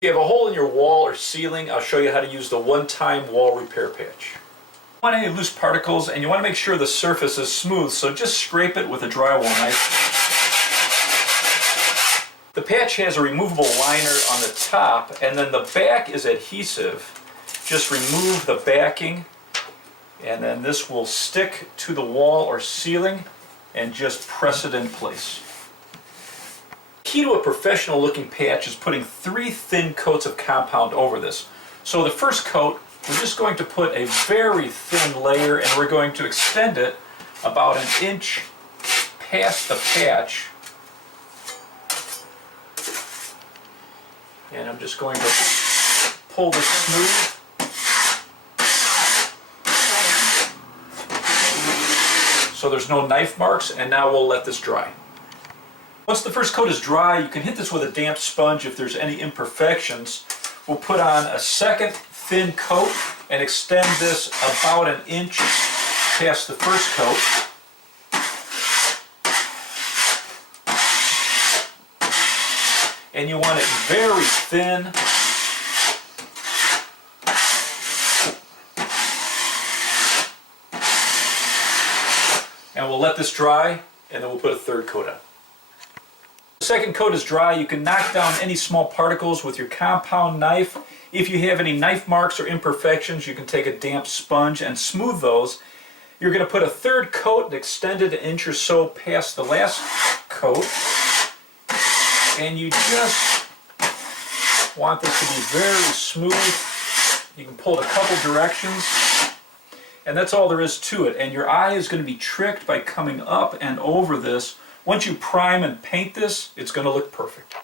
If you have a hole in your wall or ceiling, I'll show you how to use the one-time wall repair patch. You want any loose particles and you want to make sure the surface is smooth, so just scrape it with a drywall knife. The patch has a removable liner on the top, and then the back is adhesive. Just remove the backing, and then this will stick to the wall or ceiling, and just press it in place. The key to a professional looking patch is putting 3 thin coats of compound over this. So the first coat, we're just going to put a very thin layer, and we're going to extend it about 1 inch past the patch. And I'm just going to pull this smooth. So there's no knife marks, and now we'll let this dry. Once the first coat is dry, you can hit this with a damp sponge if there's any imperfections. We'll put on a second thin coat and extend this about 1 inch past the first coat. And you want it very thin. And we'll let this dry, and then we'll put a third coat on. The second coat is dry. You can knock down any small particles with your compound knife. If you have any knife marks or imperfections, you can take a damp sponge and smooth those. You're going to put a third coat and extend it 1 inch or so past the last coat. And you just want this to be very smooth. You can pull it a couple directions, and that's all there is to it. And your eye is going to be tricked by coming up and over this. Once you prime and paint this, it's going to look perfect.